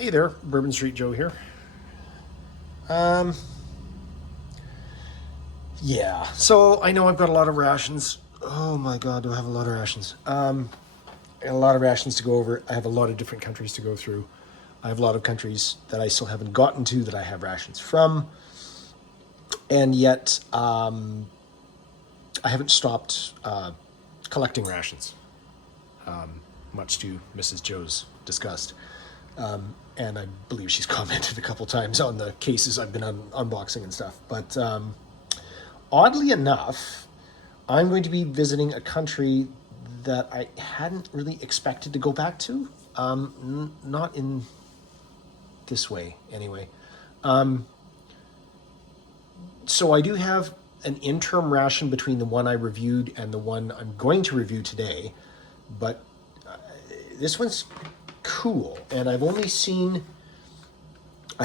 Hey there, Bourbon Street Joe here. Um, yeah, so I know I've got a lot of rations. Oh my god, do I have a lot of rations? I got a lot of rations to go over. I have a lot of different countries to go through. I have a lot of countries that I still haven't gotten to that I have rations from. And yet, I haven't stopped collecting rations, much to Mrs. Joe's disgust. And I believe she's commented a couple times on the cases I've been unboxing and stuff. But oddly enough, I'm going to be visiting a country that I hadn't really expected to go back to. Not in this way, anyway. So I do have an interim ration between the one I reviewed and the one I'm going to review today. But this one's cool. And I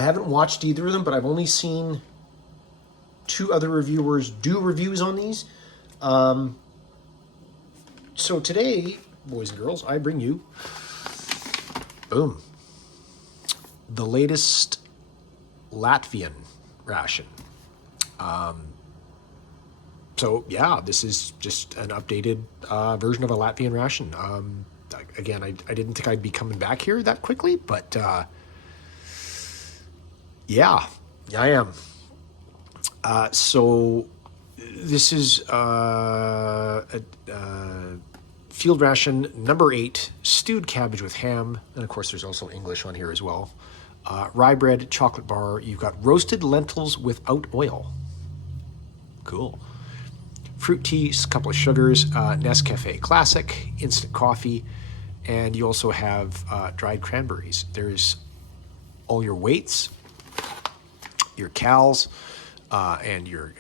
haven't watched either of them, but I've only seen two other reviewers do reviews on these. So today, boys and girls, I bring you, boom, the latest Latvian ration. So yeah, this is just an updated version of a Latvian ration. Again, I didn't think I'd be coming back here that quickly, but yeah, I am. So this is a field ration number 8, stewed cabbage with ham, and of course there's also English on here as well. Rye bread, chocolate bar. You've got roasted lentils without oil. Cool. Fruit tea, a couple of sugars, Nescafe Classic, instant coffee, and you also have dried cranberries. There's all your weights, your cals, and your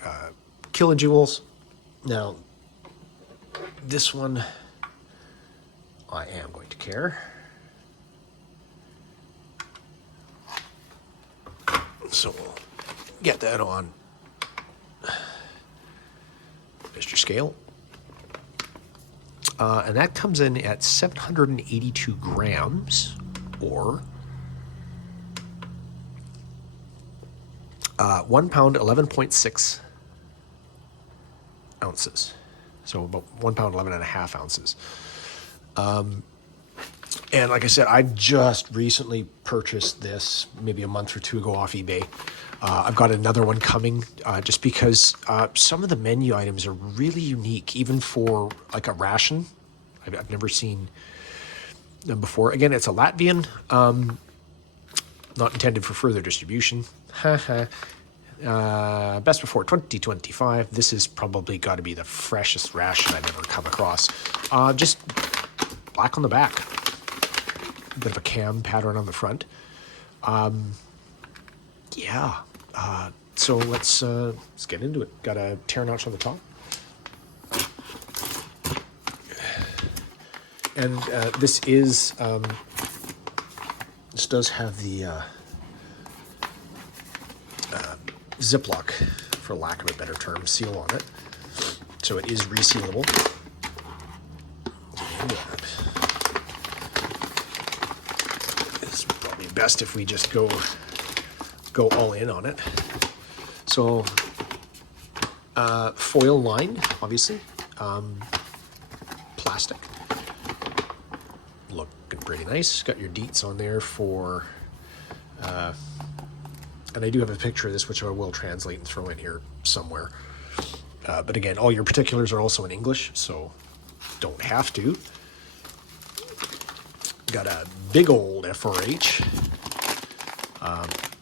kilojoules. Now, this one I am going to care. So we'll get that on Mr. Scale. And that comes in at 782 grams, or 1 pound, 11.6 ounces. So about 1 pound, 11 and a half ounces. And like I said, I just recently purchased this maybe a month or two ago off eBay. I've got another one coming just because some of the menu items are really unique, even for like a ration. I've never seen them before. Again, it's a Latvian, not intended for further distribution. Best before 2025. This has probably got to be the freshest ration I've ever come across. Just black on the back. A bit of a cam pattern on the front. Yeah. So let's get into it. Got a tear notch on the top. And this is, this does have the Ziploc, for lack of a better term, seal on it. So it is resealable. And, it's probably best if we just go all in on it. So foil lined, obviously, plastic, looking pretty nice. Got your deets on there for and I do have a picture of this, which I will translate and throw in here somewhere. But again, all your particulars are also in English, so don't have to. Got a big old FRH.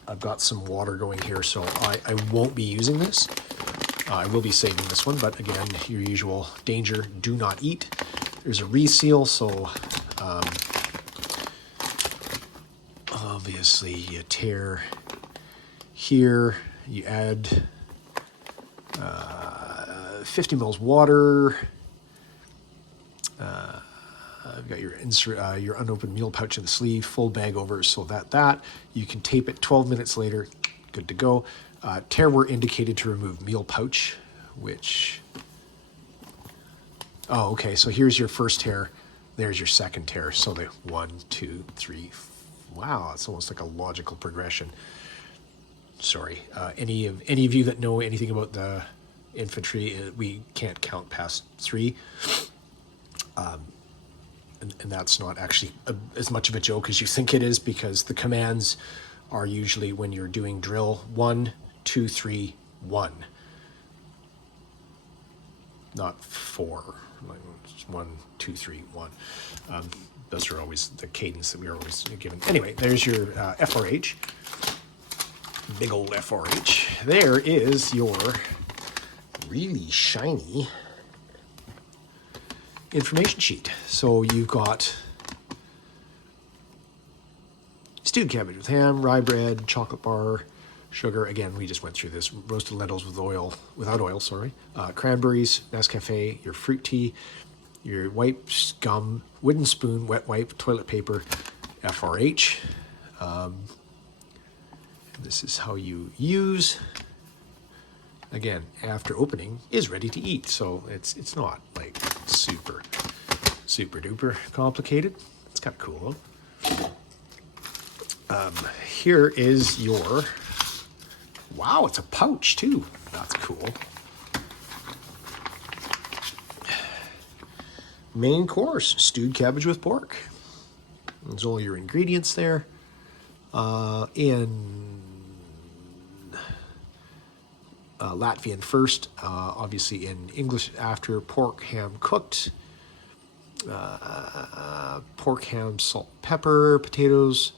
I've got some water going here, so I won't be using this. I will be saving this one, but again, your usual danger, do not eat. There's a reseal, so obviously you tear here, you add 50 mils water. I've got your your unopened meal pouch in the sleeve, full bag over, so that you can tape it 12 minutes later, good to go. Tear were indicated to remove meal pouch, which, oh, okay, so here's your first tear, there's your second tear, so the 1, 2, 3, Wow, it's almost like a logical progression. Sorry, any of you that know anything about the infantry, we can't count past 3. And that's not actually as much of a joke as you think it is, because the commands are usually, when you're doing drill, 1, 2, 3, 1, not 4. Like 1, 2, 3, 1. Those are always the cadence that we are always given. Anyway, there's your FRH. Big old FRH. There is your really shiny information sheet. So you've got stewed cabbage with ham, rye bread, chocolate bar, sugar. Again, we just went through this. Roasted lentils with oil, without oil, sorry. Cranberries, Nescafe, your fruit tea, your wipes, gum, wooden spoon, wet wipe, toilet paper, FRH. This is how you use. Again, after opening, is ready to eat. So it's not like super duper complicated. It's kind of cool though. Here is your, wow, it's a pouch too. That's cool. Main course, stewed cabbage with pork. There's all your ingredients there. In Latvian first, obviously in English after. Pork, ham cooked, pork, ham, salt, pepper, potatoes,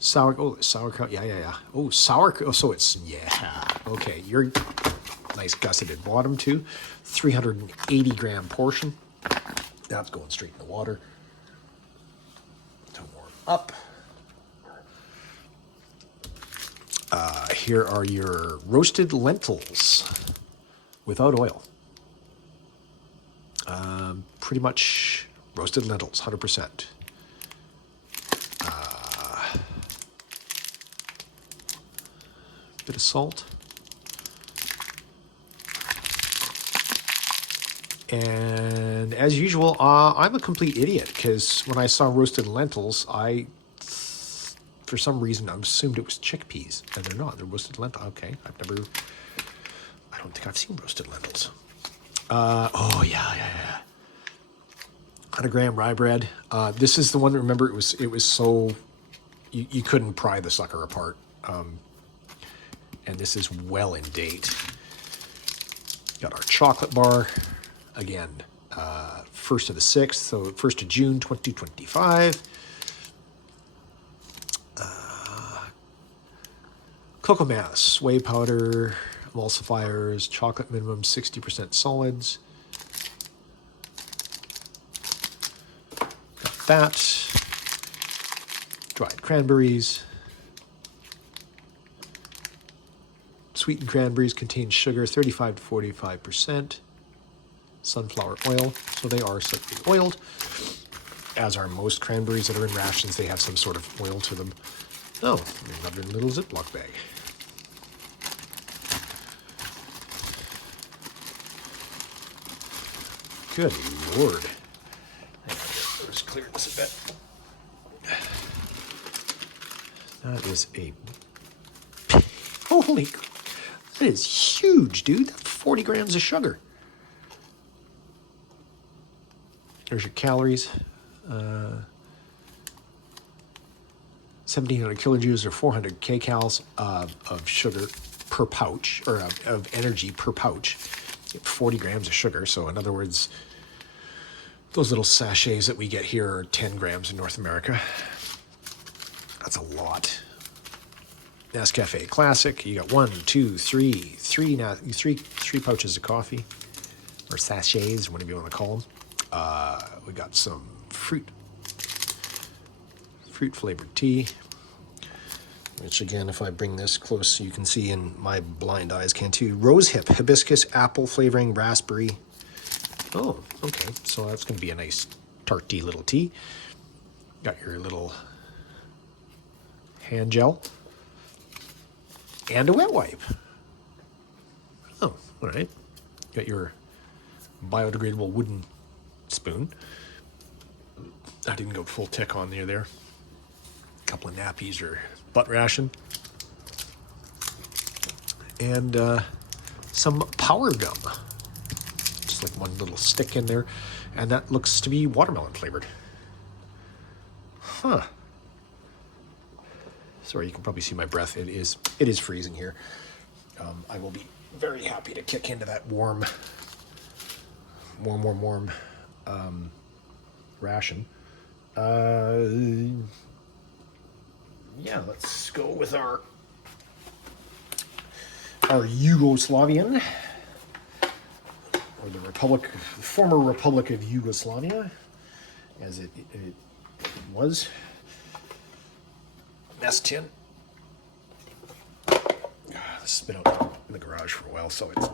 sauerkraut, yeah. Oh, sauerkraut, oh, so it's, yeah, okay, you're nice gusseted bottom too. 380 gram portion. That's going straight in the water to warm up. Here are your roasted lentils without oil. Pretty much roasted lentils, 100%. Bit of salt. And as usual, I'm a complete idiot, because when I saw roasted lentils, for some reason, I assumed it was chickpeas, and they're not. They're roasted lentils. Okay, I don't think I've seen roasted lentils. Oh, yeah. 100 gram rye bread. This is the one, remember, it was so, you couldn't pry the sucker apart. And this is well in date. Got our chocolate bar. Again, 1st of the 6th, so 1st of June, 2025. Cocoa mass, whey powder, emulsifiers, chocolate minimum 60% solids. Got that. Dried cranberries. Sweetened cranberries contain sugar 35 to 45%. Sunflower oil, so they are slightly oiled. As are most cranberries that are in rations, they have some sort of oil to them. Oh, another little Ziploc bag. Good Lord. Let's clear this a bit. That is holy, that is huge, dude. That's 40 grams of sugar. There's your calories. 1,700 kilojoules or 400 kcals of sugar per pouch, or of energy per pouch. 40 grams of sugar. So in other words, those little sachets that we get here are 10 grams in North America. That's a lot. Nescafe Classic. You got 1, 2, 3 pouches of coffee, or sachets, whatever you want to call them. We got some fruit flavored tea, which again, if I bring this close so you can see, and my blind eyes can too. Rose hip, hibiscus, apple flavoring, raspberry. Oh, okay. So that's going to be a nice tarty little tea. Got your little hand gel and a wet wipe. Oh, all right. Got your biodegradable wooden spoon. I didn't go full tick on there. couple of nappies or butt ration. And some power gum. Just like one little stick in there. And that looks to be watermelon flavored. Huh. Sorry, you can probably see my breath. It is freezing here. I will be very happy to kick into that warm ration. Yeah, let's go with our Yugoslavian, or the former Republic of Yugoslavia, as it was. Mess tin. This has been out in the garage for a while, so it's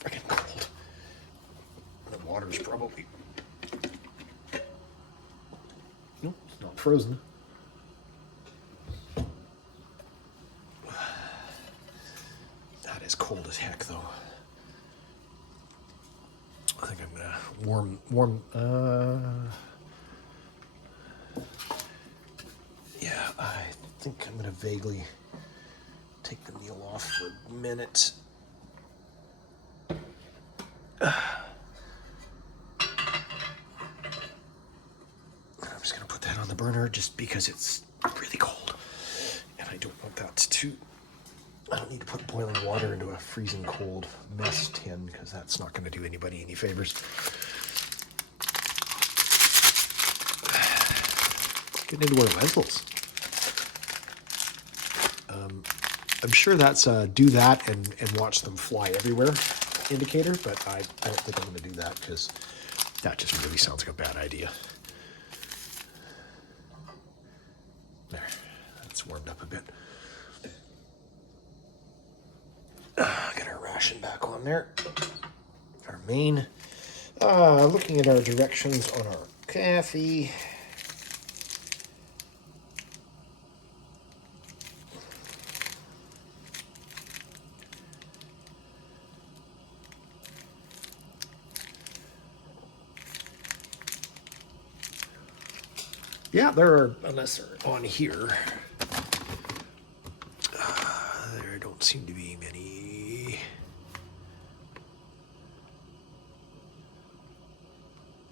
freaking cold. The water's probably... No, it's not frozen. That is cold as heck, though. I think I'm gonna warm. Yeah, I think I'm gonna vaguely take the meal off for a minute. I'm just gonna put that on the burner just because it's really cold, and I don't want that to. I don't need to put boiling water into a freezing cold mess tin because that's not going to do anybody any favors. Getting into our lentils. I'm sure that's a do that and watch them fly everywhere indicator, but I don't think I'm going to do that because that just really sounds like a bad idea. There, that's warmed up a bit. Got our ration back on there. Our main. Looking at our directions on our coffee. Yeah, there are, unless they're on here, there don't seem to be many.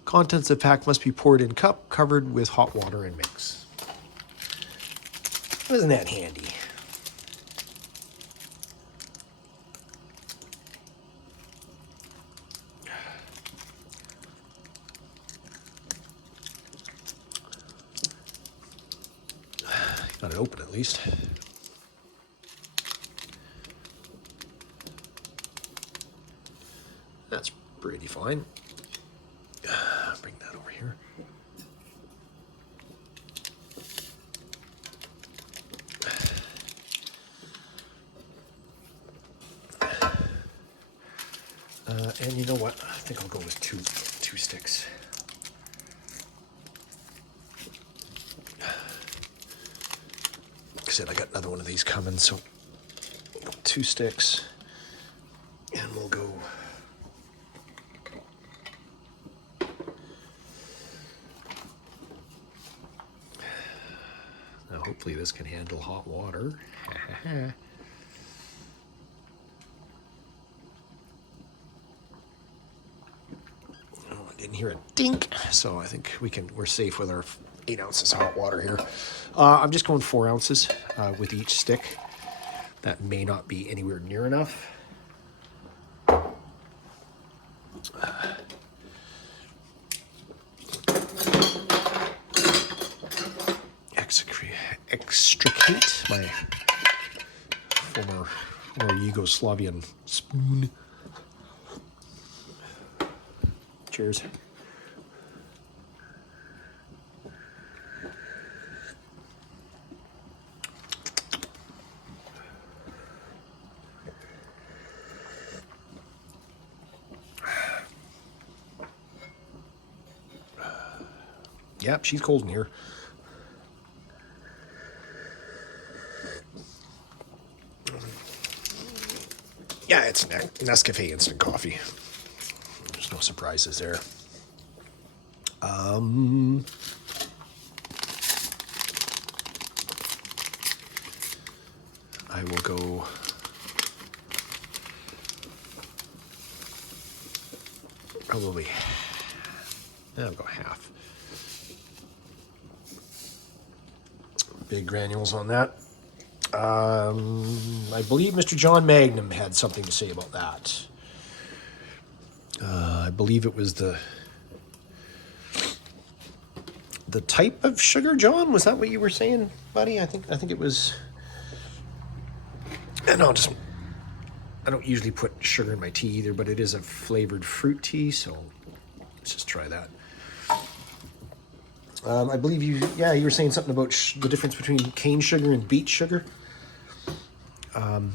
Contents of pack must be poured in cup, covered with hot water and mix. Isn't that handy? Got it open at least. That's pretty fine. Bring that over here. And you know what? I think I'll go with two sticks. Like I said, I got another one of these coming, so 2 sticks, and we'll go. Now, hopefully, this can handle hot water. Didn't hear a dink, so I think we're safe with our 8 ounces of hot water here. I'm just going 4 ounces with each stick. That may not be anywhere near enough. Extricate my former Yugoslavian spoon. Cheers. Yep, she's cold in here. Yeah, it's Nescafe instant coffee. There's no surprises there. I will go... Probably... I'll go half. Big granules on that. I believe Mr. John Magnum had something to say about that. I believe it was the type of sugar, John. Was that what you were saying, buddy? I think it was. And I don't usually put sugar in my tea either, but it is a flavored fruit tea, so let's just try that. I believe you were saying something about the difference between cane sugar and beet sugar. I'll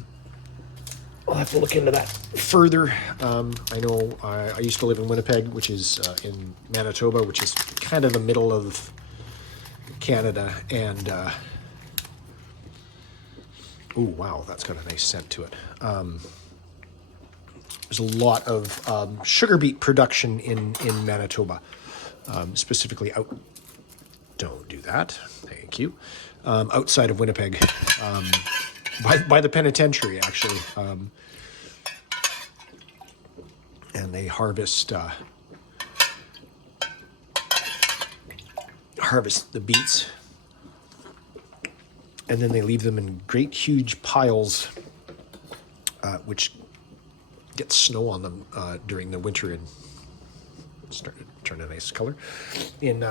have to look into that further. I know I used to live in Winnipeg, which is in Manitoba, which is kind of the middle of Canada. And, oh, wow, that's got a nice scent to it. There's a lot of sugar beet production in Manitoba, specifically out. Don't do that. Thank you. Outside of Winnipeg, by the penitentiary, actually. And they harvest the beets, and then they leave them in great huge piles, which get snow on them during the winter and started to turn a nice color. In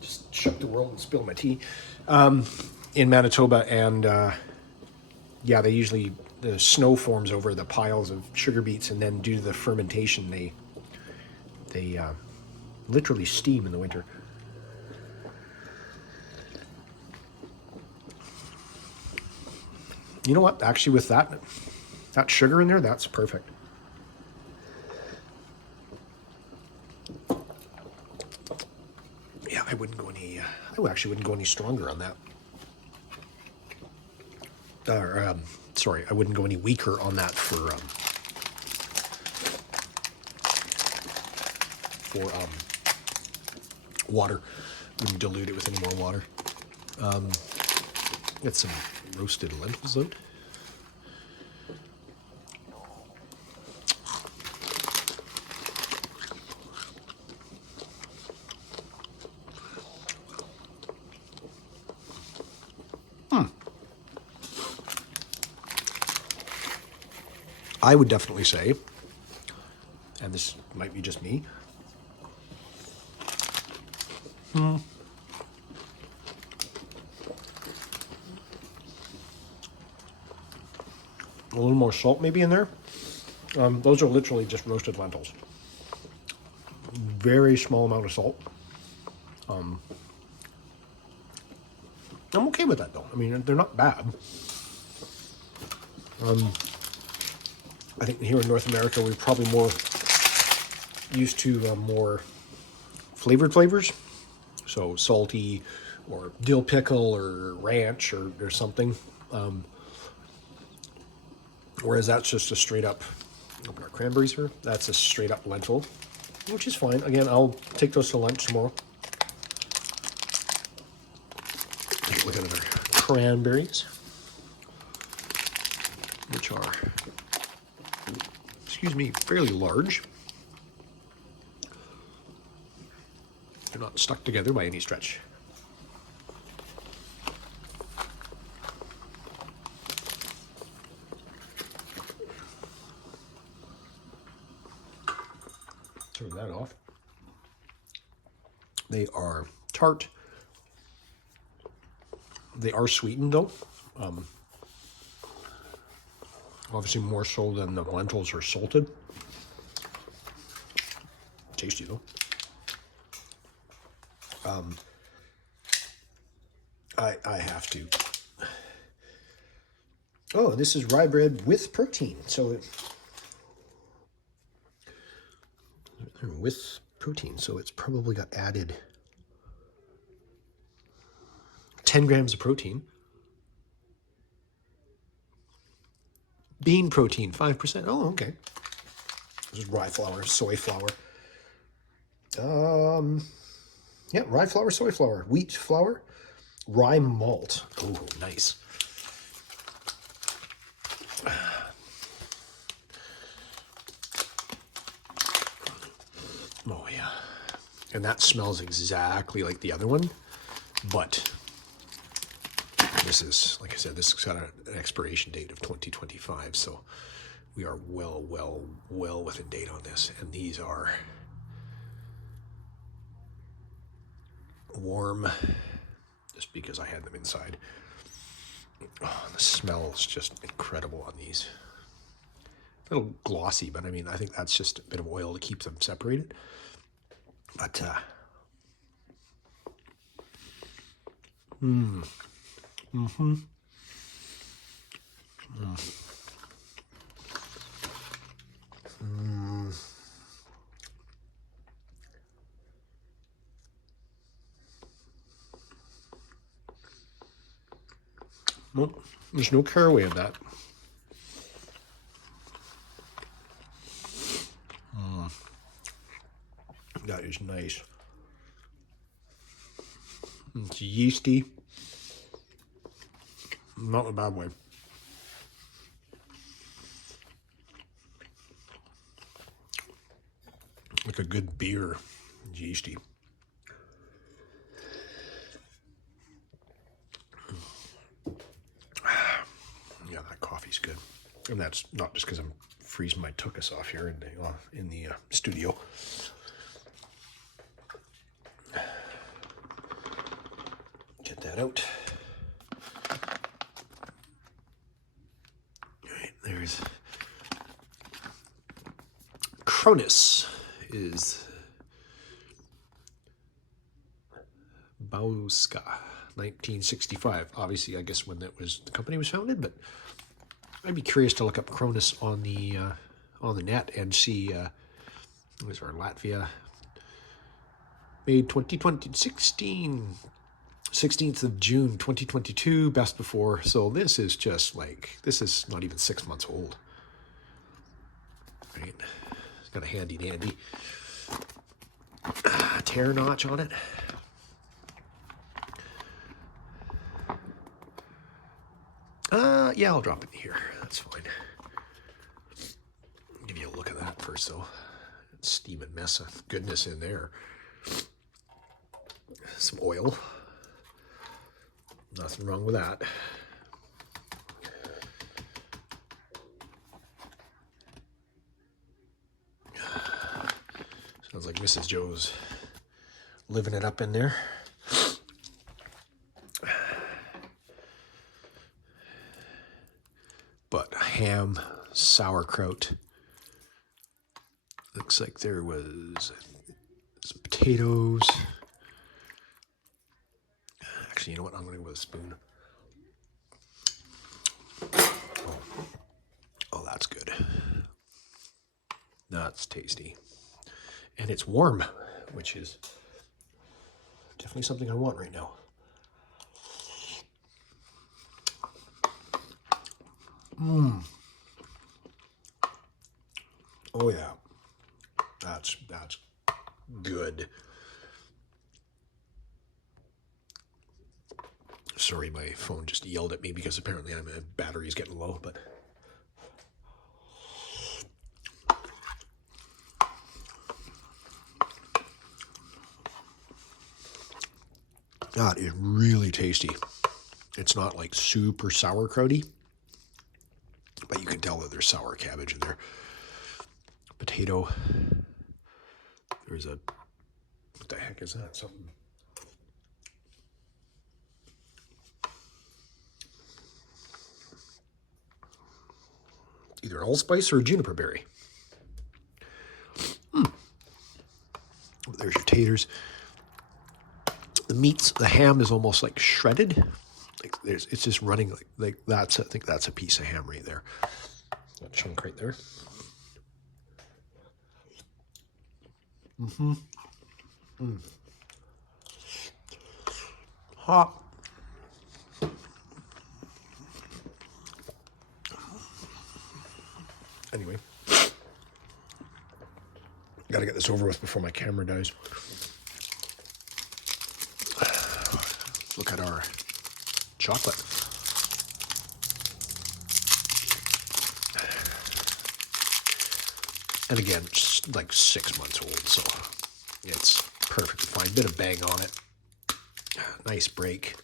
just shook the world and spilled my tea. In Manitoba, and they usually, the snow forms over the piles of sugar beets, and then due to the fermentation, they literally steam in the winter. You know what? Actually, with that sugar in there, that's perfect. Yeah, I actually wouldn't go any stronger on that. I wouldn't go any weaker on that for water. Wouldn't dilute it with any more water. Get some roasted lentils out. I would definitely say, and this might be just me, a little more salt maybe in there. Those are literally just roasted lentils. Very small amount of salt. I'm okay with that though. I mean, they're not bad. I think here in North America, we're probably more used to more flavored flavors. So salty or dill pickle or ranch or something. Whereas that's just a straight up, open our cranberries here. That's a straight up lentil, which is fine. Again, I'll take those to lunch tomorrow. Take a look at our cranberries, which are, fairly large. They're not stuck together by any stretch. Turn that off. They are tart. They are sweetened though. Obviously more so than the lentils are salted. Tasty though. I have to. Oh, this is rye bread with protein. So it's probably got added 10 grams of protein. Bean protein, 5%. Oh, okay. This is rye flour, soy flour. Rye flour, soy flour, wheat flour, rye malt. Oh, nice. Oh yeah. And that smells exactly like the other one, but this is, like I said, this has got an expiration date of 2025, so we are well within date on this. And these are warm just because I had them inside. Oh, the smell is just incredible on these. A little glossy, but I mean, I think that's just a bit of oil to keep them separated. But well, there's no caraway in that. That is nice. It's yeasty. Not in a bad way. Like a good beer. It's yeasty. Yeah, that coffee's good. And that's not just because I'm freezing my tuchus off here in the studio. Get that out. All right, there's Cronus is Bauska, 1965. Obviously, I guess when the company was founded, but I'd be curious to look up Cronus on the net and see. Where's our Latvia? Made 16th of June 2022, best before. So this is just like, this is not even 6 months old. Right? It's got a handy dandy tear notch on it. Yeah, I'll drop it in here. That's fine. Give you a look at that first, though. Steaming mess of goodness in there. Some oil. Nothing wrong with that. Sounds like Mrs. Joe's living it up in there. But ham, sauerkraut. Looks like there was some potatoes. Actually, you know what? I'm going to go with a spoon. Oh, that's good. That's tasty. And it's warm, which is definitely something I want right now. Oh yeah, that's good. Sorry, my phone just yelled at me because apparently my battery's getting low, but that is really tasty. It's not like super sauerkrauty, but you can tell that there's sour cabbage in there. Potato. There's a, what the heck is that? Something. Either allspice or a juniper berry. There's your taters. The meats, the ham is almost like shredded. Like it's just running like that's. I think that's a piece of ham right there. That chunk right there. Hot. Anyway, gotta get this over with before my camera dies. Look at our chocolate. And again, it's like 6 months old, so it's perfectly fine. Bit of bang on it. Nice break.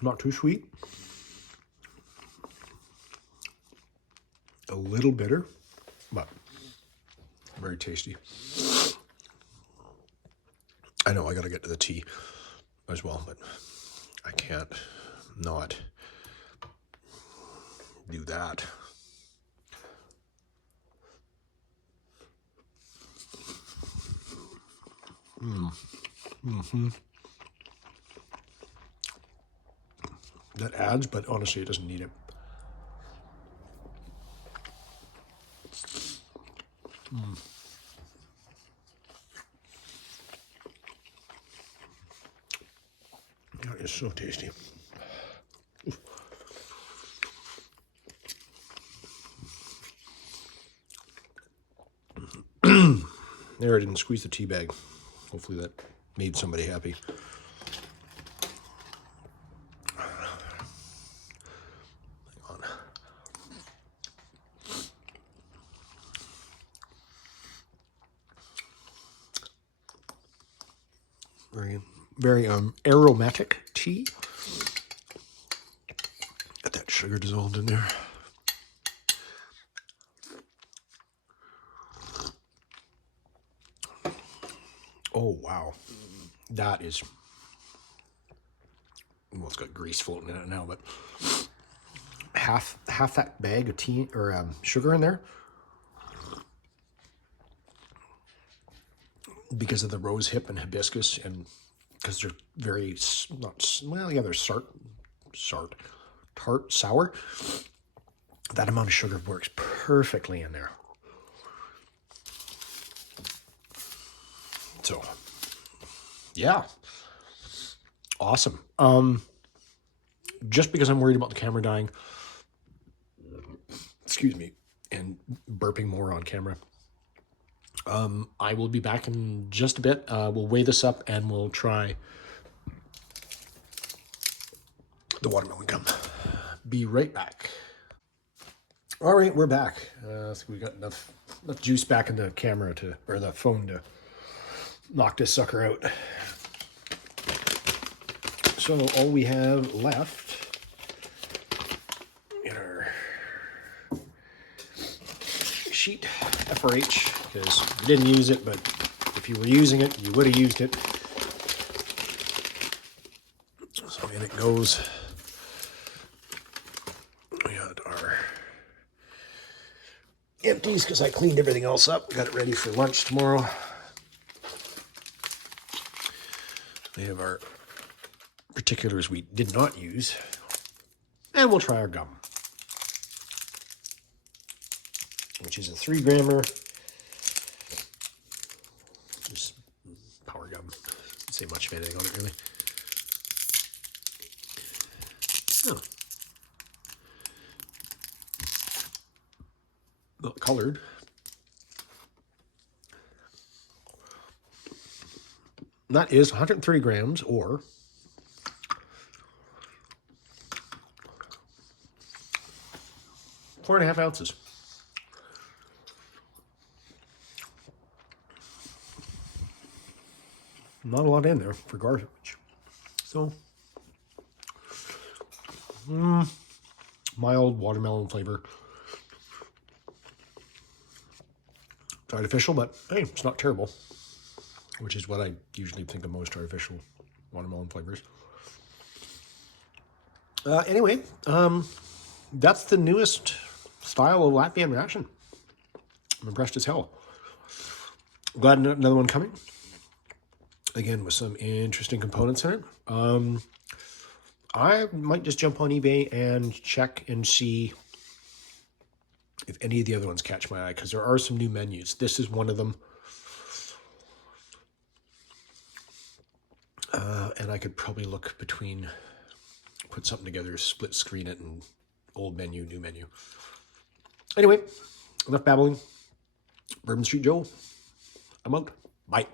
Not too sweet. A little bitter, but very tasty. I know I gotta get to the tea as well, but I can't not do that. That adds, but honestly, it doesn't need it. That is so tasty. There, I didn't squeeze the tea bag. Hopefully that made somebody happy. Hang on. Very aromatic tea. Got that sugar dissolved in there. Oh wow, that is, well, it's got grease floating in it now, but half that bag of tea or sugar in there, because of the rose hip and hibiscus, and because they're very not, well, yeah, they're tart, sour. That amount of sugar works perfectly in there. So, yeah, awesome. Just because I'm worried about the camera dying, excuse me, and burping more on camera, I will be back in just a bit. We'll weigh this up and we'll try the watermelon gum. Be right back. All right, we're back. So we got enough juice back in the camera or the phone to knock this sucker out. So all we have left in our sheet, FRH, because we didn't use it, but if you were using it, you would have used it. So in it goes. We got our empties because I cleaned everything else up. Got it ready for lunch tomorrow. We have our particulars we did not use. And we'll try our gum, which is a 3 grammer. Just power gum. Doesn't say much of anything on it, really. Oh. Not colored. That is 130 grams, or 4.5 ounces. Not a lot in there for garbage. So, mild watermelon flavor. It's artificial, but hey, it's not terrible. Which is what I usually think of most artificial watermelon flavors. Anyway, that's the newest style of Latvian ration. I'm impressed as hell. Glad another one coming. Again, with some interesting components in it. I might just jump on eBay and check and see if any of the other ones catch my eye, because there are some new menus. This is one of them. And I could probably look between, put something together, split screen it, and old menu, new menu. Anyway, enough babbling. Bourbon Street Joe, I'm out. Bye.